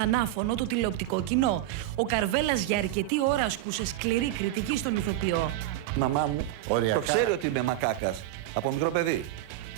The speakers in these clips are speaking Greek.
ανάφωνο το τηλεοπτικό κοινό. Ο Καρβέλας για αρκετή ώρα ασκούσε σκληρή κριτική στον ηθοποιό. Μαμά μου το ξέρει ότι είμαι μακάκας από μικρό παιδί.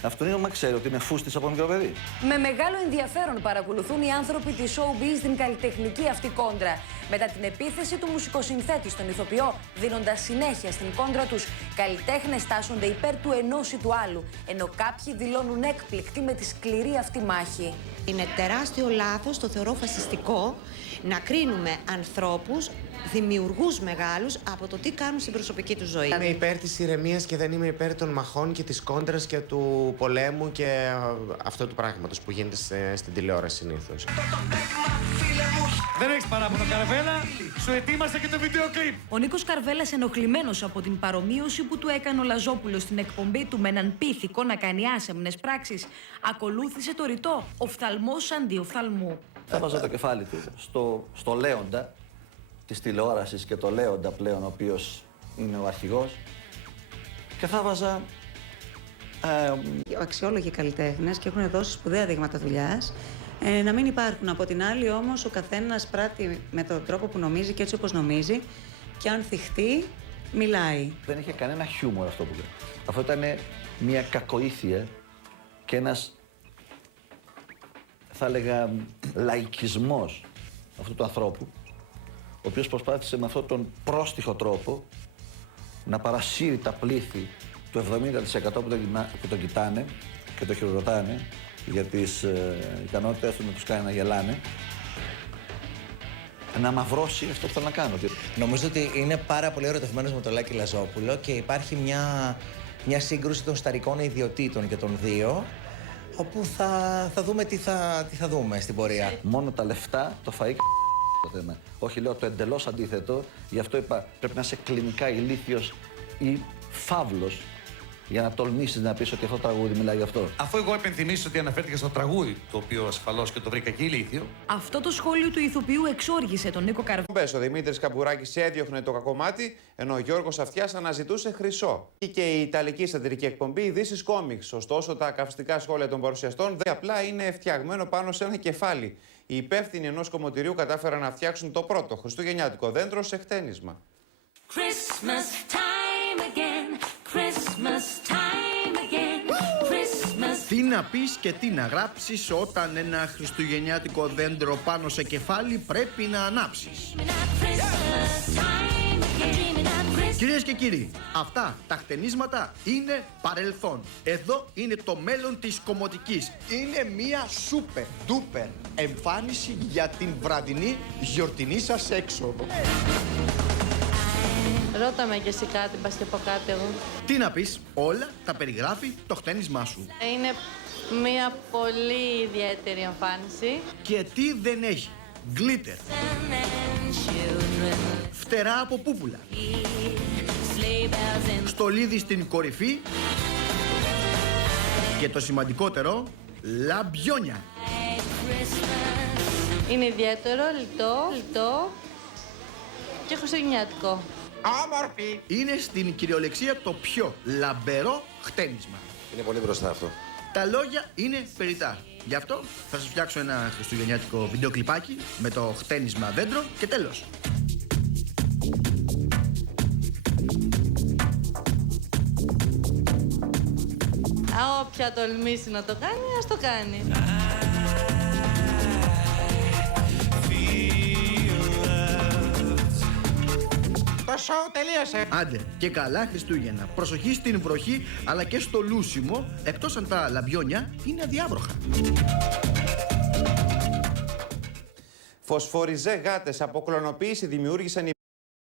Αυτόν είναι, μα ξέρει ότι είμαι φούστης από μικρό παιδί. Με μεγάλο ενδιαφέρον παρακολουθούν οι άνθρωποι της showbiz την καλλιτεχνική αυτή κόντρα. Μετά την επίθεση του μουσικοσυνθέτη στον ηθοποιό, δίνοντας συνέχεια στην κόντρα τους, καλλιτέχνες τάσσονται υπέρ του ενός ή του άλλου, ενώ κάποιοι δηλώνουν έκπληκτοι με τη σκληρή αυτή μάχη. Είναι τεράστιο λάθος, το θεωρώ φασιστικό, να κρίνουμε ανθρώπους, δημιουργούς μεγάλους, από το τι κάνουν στην προσωπική του ζωή. Είμαι υπέρ της ηρεμίας και δεν είμαι υπέρ των μαχών και της κόντρας και του πολέμου και αυτού του πράγματος που γίνεται στην τηλεόραση συνήθως. Δεν έχεις παράπονο, Καρβέλα. Σου ετοίμασα και το βίντεο κλιπ. Ο Νίκος Καρβέλας, ενοχλημένος από την παρομοίωση που του έκανε ο Λαζόπουλος στην εκπομπή του με έναν πίθηκο να κάνει άσεμνες πράξεις, ακολούθησε το ρητό οφθαλμός αντί οφθαλμού. Θα βάζω το κεφάλι του στο Λέοντα της τηλεόρασης και το Λέοντα πλέον, ο οποίος είναι ο αρχηγός, και θα βάζα... Αξιόλογοι καλλιτέχνες και έχουν δώσει σπουδαία δείγματα δουλειάς. Να μην υπάρχουν. Από την άλλη όμως ο καθένας πράττει με τον τρόπο που νομίζει και έτσι όπως νομίζει, και αν θυχτεί μιλάει. Δεν είχε κανένα χιούμορ αυτό που λέει. Αυτό ήταν μια κακοήθεια και ένας, θα έλεγα, λαϊκισμός αυτού του ανθρώπου, ο οποίος προσπάθησε με αυτόν τον πρόστιχο τρόπο να παρασύρει τα πλήθη του 70% που τον κοιτάνε και το χειροκροτάνε για τις ικανότητες του να τους κάνει να γελάνε, να μαυρώσει αυτό που θέλω να κάνω. Νομίζω ότι είναι πάρα πολύ ερωτευμένος με τον Λάκη Λαζόπουλο και υπάρχει μια σύγκρουση των σταρικών ιδιωτήτων και των δύο, όπου θα δούμε τι θα δούμε στην πορεία. Μόνο τα λεφτά, το φαΐ και το θέμα. Όχι, λέω το εντελώς αντίθετο, γι' αυτό είπα πρέπει να είσαι κλινικά ηλίθιος ή φαύλος για να τολμήσεις να πεις ότι αυτό το τραγούδι μιλάει γι' αυτό. Αφού εγώ επενθυμίσω ότι αναφέρθηκα στο τραγούδι, το οποίο ασφαλώς και το βρήκα και ηλίθιο. Αυτό το σχόλιο του ηθοποιού εξόργησε τον Νίκο Καρβέλα. Ο Δημήτρης Καμπουράκης έδιωχνε το κακομάτι, ενώ ο Γιώργος Αυτιάς αναζητούσε χρυσό. Και η ιταλική σατυρική εκπομπή Ειδήσεις Κόμιξ. Ωστόσο, τα καυστικά σχόλια των παρουσιαστών δεν απλά είναι φτιαγμένο πάνω σε ένα κεφάλι. Οι υπεύθυνοι ενός κομμωτηρίου κατάφεραν να φτιάξουν το πρώτο χριστουγεννιάτικο δέντρο σε χτένισμα. Τι να πεις και τι να γράψεις όταν ένα χριστουγεννιάτικο δέντρο πάνω σε κεφάλι πρέπει να ανάψεις. Κυρίες και κύριοι, αυτά τα χτενίσματα είναι παρελθόν. Εδώ είναι το μέλλον της κομμωτικής. Είναι μια super duper εμφάνιση για την βραδινή γιορτινή σας έξοδο. Ρώτα με κι εσύ κάτι, πας και πω κάτι εγώ. Τι να πεις, όλα τα περιγράφει το χτένισμά σου. Είναι μια πολύ ιδιαίτερη εμφάνιση. Και τι δεν έχει? Γκλίτερ, φτερά από πούπουλα, στολίδι στην κορυφή και το σημαντικότερο, λαμπιόνια. Είναι ιδιαίτερο, λιτό και χριστουγεννιάτικο. Όμορφη! Είναι στην κυριολεξία το πιο λαμπερό χτένισμα. Είναι πολύ μπροστά αυτό. Τα λόγια είναι περιτά. Γι' αυτό θα σας φτιάξω ένα χριστουγεννιάτικο βίντεο κλιπάκι με το χτένισμα δέντρο και τέλος. Όποια τολμήσει να το κάνει, ας το κάνει. Το show τελείωσε. Άντε και καλά Χριστούγεννα. Προσοχή στην βροχή αλλά και στο λούσιμο, εκτός αν τα λαμπιόνια είναι αδιάβροχα. Φωσφοριζέ γάτες από κλωνοποίηση δημιούργησαν